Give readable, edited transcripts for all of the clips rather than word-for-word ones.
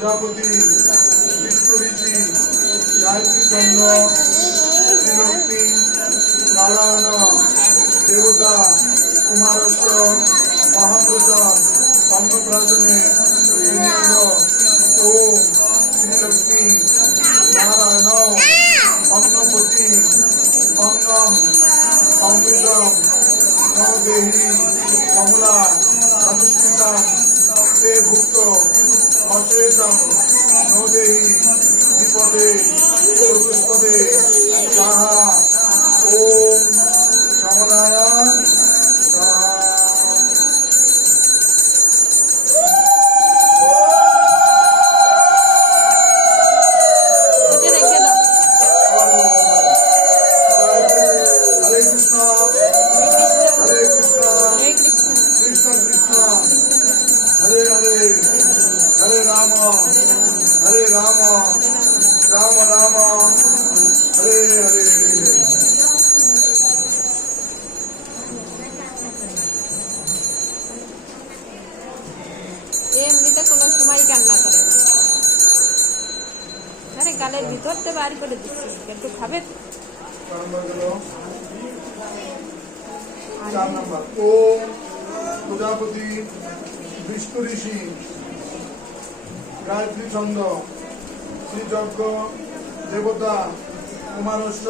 প্রজাপতি বিষ্ণু ঋষি গায়ত্রী চন্দ্র শ্রীলক্ষ্মী নারায়ণ দেবতা কুমারস্য মহাপ্রসাদ অন্নপ্রাশনে বিনিয়োগ ওম শ্রীলক্ষ্মী নারায়ণ অন্নপতি অন্নম অমৃতম নদেহি কমলা অনুষ্ঠিতম তে ভুক্ত অশেষম নদেহি দ্বিপদে চতুষ্পদে সাহা ওম সমনারায়ণ हरे राम राम राम हरे हरे এমনিতে কোনো সময় কান্না করে না। আরে গালের ভিতর থেকে বাড়ি করে দিচ্ছিস, একটু খাবে। 4 নম্বর ওম প্রজাপতি বিষ্ণু ঋষি গায়ত্রী ছন্দ শ্রীযজ্ঞ দেবতা কুমারস্য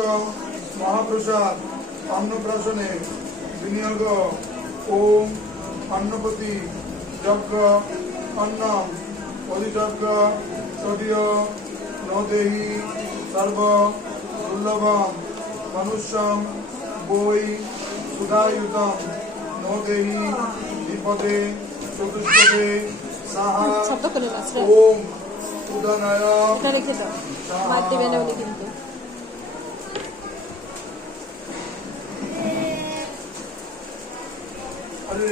মহাপ্রসাদ অন্নপ্রাশনে বিনিয়োগ ওম অন্নপতি যজ্ঞ অন্নম অধিযজ্ঞ তদীয় নদেহি সর্ব দুর্লভম মনুষ্যম বৈ সুধায়ুতম নদেহি দ্বিপদে চতুষ্পদে সাহা ওম উদনায় এটা রেখে দাও, মার দেবে না উনি কিন্তু। হরে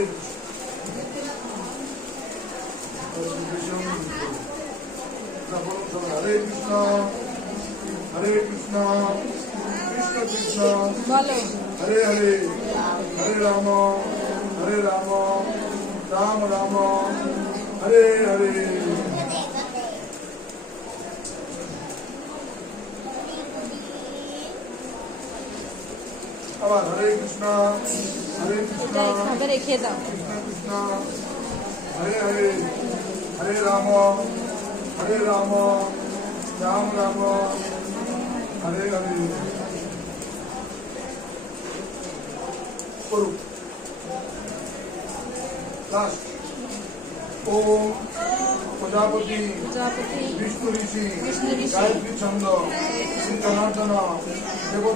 কৃষ্ণ হরে কৃষ্ণ কৃষ্ণ কৃষ্ণ বলো হরে হরে হরে রাম রাম রাম হরে হরে আবার হরে কৃষ্ণ এটা এখানে রেখে দাও। কৃষ্ণ কৃষ্ণ হরে হরে হরে রাম রাম রাম হরে হরে করুক লাস্ট ওম প্রজাপতি বিষ্ণু ঋষি গায়ত্রী ছন্দ শ্রী জনার্দন দেবতা